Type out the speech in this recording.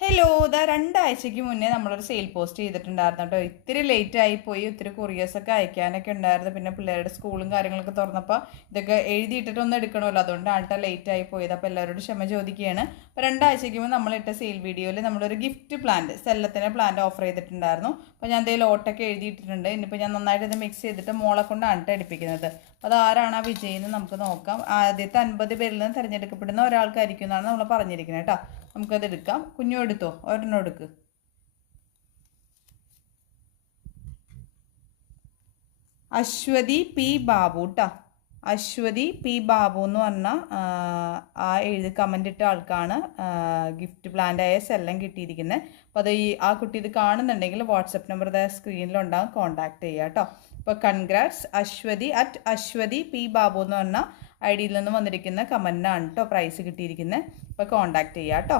Hello, ഇതാ രണ്ടാഴ്ചയ്ക്ക് മുന്നേ നമ്മളൊരു സെയിൽ പോസ്റ്റ് ചെയ്തിട്ടുണ്ടായിരുന്നു കേട്ടോ. ഇത്തിരി ലേറ്റ് ആയി പോയി, ഒത്തിരി കൊറിയേഴ്സൊക്കെ അയക്കാനൊക്കെ ഉണ്ടായിരുന്നു. പിന്നെ പിള്ളേരുടെ സ്കൂളും കാര്യങ്ങളൊക്കെ തുറന്നപ്പോൾ ഇതൊക്കെ എഴുതിയിട്ടിട്ടൊന്നും എടുക്കണമല്ലോ, അതുകൊണ്ടാണ് കേട്ടോ ലേറ്റ് ആയി പോയത്. അപ്പോൾ എല്ലാവരോടും ക്ഷമ ചോദിക്കുകയാണ്. അപ്പോൾ രണ്ടാഴ്ചയ്ക്ക് മുമ്പ് നമ്മളിട്ട സെയിൽ വീഡിയോയിൽ നമ്മളൊരു ഗിഫ്റ്റ് പ്ലാന്റ്, സെല്ലത്തിൻ്റെ പ്ലാന്റ് ഓഫർ ചെയ്തിട്ടുണ്ടായിരുന്നു. അപ്പോൾ ഞാൻ എന്തെങ്കിലും ലോട്ടൊക്കെ എഴുതിയിട്ടിട്ടുണ്ട്. ഇനിയിപ്പോൾ ഞാൻ നന്നായിട്ട് ഇത് മിക്സ് ചെയ്തിട്ട് മോളെ കൊണ്ടാണ് കേട്ടോ അടുപ്പിക്കുന്നത്. അപ്പോൾ അതാരാണ് ആ വിജയിന്ന് നമുക്ക് നോക്കാം. ആദ്യത്തെ 50 പേരിൽ നിന്ന് തിരഞ്ഞെടുക്കപ്പെടുന്ന ഒരാൾക്കായിരിക്കും എന്നാണ് നമ്മൾ പറഞ്ഞിരിക്കുന്നത് കേട്ടോ. നമുക്കത് എടുക്കാം. കുഞ്ഞു എടുത്തോ, ഒരെണ്ണം എടുക്ക്. അശ്വതി പി ബാബു കേട്ടോ. അശ്വതി പി ബാബു എന്ന് പറഞ്ഞാൽ ആ കമൻ്റ് ഇട്ട ആൾക്കാണ് ഗിഫ്റ്റ് പ്ലാന്റായ സെല്ലം കിട്ടിയിരിക്കുന്നത്. അപ്പോൾ അത് ആ കുട്ടി ഇത് കാണുന്നുണ്ടെങ്കിൽ വാട്സപ്പ് നമ്പർ സ്ക്രീനിലുണ്ടാകും, കോൺടാക്ട് ചെയ്യുക കേട്ടോ. അപ്പോൾ കൺഗ്രാറ്റ്സ് അശ്വതി @അശ്വതി പി ബാബു എന്ന് പറഞ്ഞാൽ ഐ ഡിയിൽ നിന്ന് വന്നിരിക്കുന്ന കമൻറ്റിനാണ് കേട്ടോ പ്രൈസ് കിട്ടിയിരിക്കുന്നത്. അപ്പോൾ കോൺടാക്ട് ചെയ്യുക കേട്ടോ.